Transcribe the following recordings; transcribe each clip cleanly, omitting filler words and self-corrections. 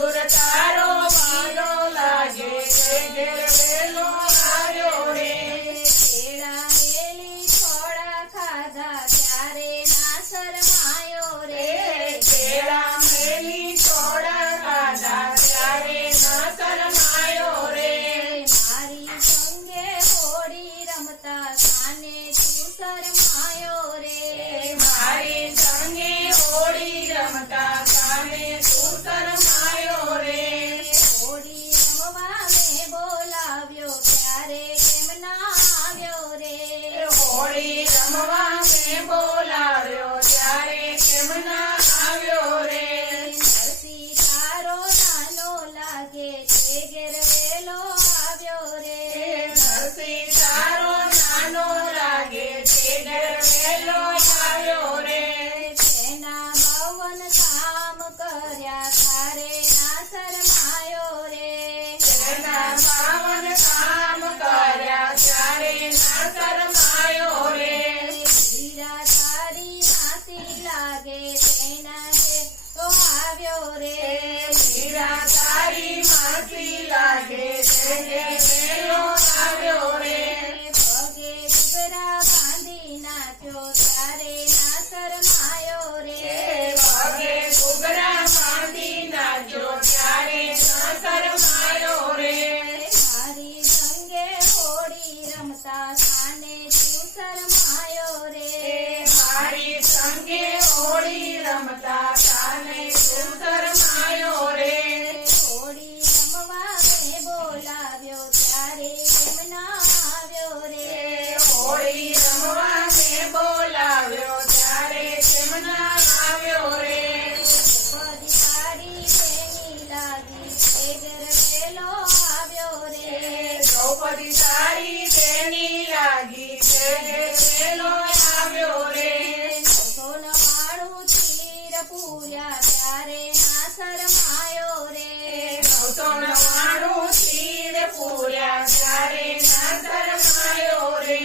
મજૂર તારો વાલો લાગે ઘેર વેલો આવ્યો રે કેળા વેલી થોડા ખાધા ત્યારે ના શરમાયો રે કેળા મેલી થોડા ખાધા ત્યારે ના શરમાયો રે મારી સંગે હોળી રમતા સાને તું શરમાયો રે મારી સંગે હોળી રમતા સામે તું શરમાયો રે હોળી રમવા મેં બોલાવ્યો ત્યારે કેમ ના આવ્યો રે હોળી રમવા મેં બોલાવ્યો ત્યારે કેમ ના આવ્યો રે નરસિંહ તારો નાનો લાગે તે ઘેર વેલો આવ્યો રે નરસિંહ તારો નાનો લાગે તે ઘેર વેલો આવ્યો રે તેના 52 કામ કર્યા તારે ના શરમાયો રે તેના 52 કામ કર્યા ત્યારે ના શરમાયો રે હીરા તારી માસી લાગે તેના ઘેર તો આવ્યો રે હીરા તારી માસી લાગે તે ઘેર વેલો આવ્યો રે પગે ઘૂઘરા બાંધી નાખ્યો ત્યારે ના શરમાયો રે પગે ઘૂઘરા બાંધી નાખ્યો ત્યારે ના શરમાયો રે મારી સંગે હોળી રમતા સાને તું શરમાયો રે મારી સંગે હોળી રમતા સાને તું શરમાયો રે હોળી રમવા મેં બોલાવ્યો ત્યારે કેમ ના આવ્યો રે હોળી રમવા મેં બોલાવ્યો ત્યારે કેમ ના આવ્યો રે પદી તારી તેની લાગી તે ઘેર વેલો આવ્યો રે દ્રૌપદી તારી તેની લાગી તે ઘેર વેલો આવ્યો રે સોનવાળું તીર પૂર્યા ત્યારે ના શરમાયો રે 999 તીર પૂર્યા ત્યારે ના શરમાયો રે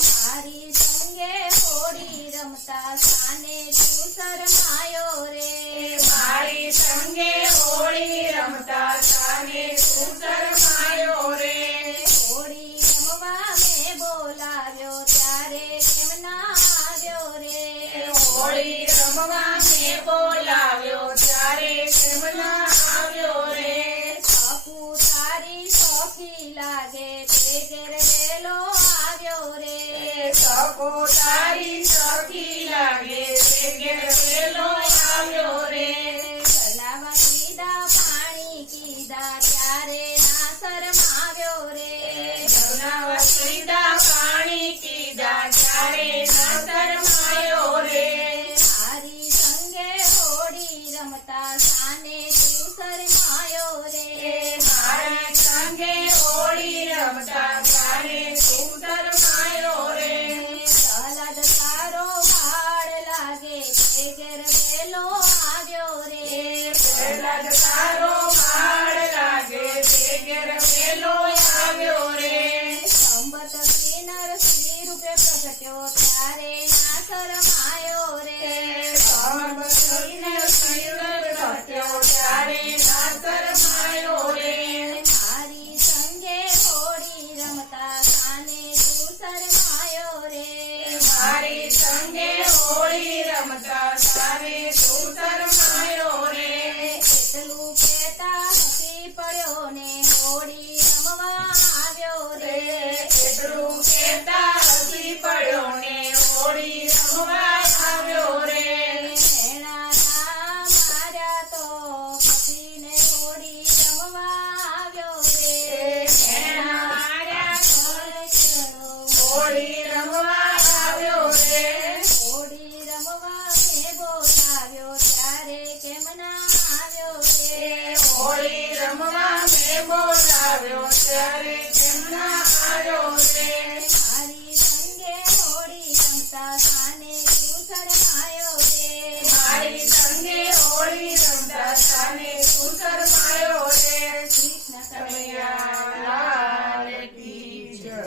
મારી સંગે હોળી રમતા સાને તું શરમાયો રે મારી સંગે હોળી રમતા સાને તું શરમાયો રે હોળી રમવા મેં બોલાવ્યો ત્યારે કેમ ના આવ્યો રે હોળી રમવા મેં બોલાવ્યો ત્યારે કેમ ના આવ્યો રે સાપુ તારી સોખી લાગે તે ઘેર વેલો આવ્યો રે સકો તારી સખી લાગે તે ઘેર વેલો આવ્યો રે બનાવા કીધા પાણી કીધા ત્યારે ના શરમાવ્યો રે જમનાવા સીધા પાણી પીધા ત્યારે ના શરમાયો રે મારી સંગે હોળી રમતા સાને તું શરમાયો રે મારી સંગે હોળી રમતા સાને તું શરમાયો રે સલાદ તારો વાળ લાગે તે ઘેર વેલો આવ્યો રે પ્રહલાદ તારો વાળ લાગે તે ઘેર વેલો આવ્યો રે સંબત કિન્નર શ્રી રૂપે પ્રગટ્યો ત્યારે ના શરમાયો રે સંબતને શિવર ઘટ્યો ત્યારે ના શરમાયો રે મારી સંગે હોળી રમતા સાને તું શરમાયો રે મારી સંગે હોળી રમતા સાને તું શરમાયો રે એટલું કહેતા હસી પડ્યો ને હોળી રમવા આવ્યો રે એટલું કહેતા હસી પડ્યો ને હોળી રમવા આવ્યો રે મેણાના માર્યા તો પતિને હોળી રમવા આવ્યો રે એના માર્યા હોળી હોળી રમવા આવ્યો રે હોળી રમવા મેં બોલાવ્યો ત્યારે કેમ ના આવ્યો રે હોળી રમવા મેં બોલાવ્યો ત્યારે કેમ ના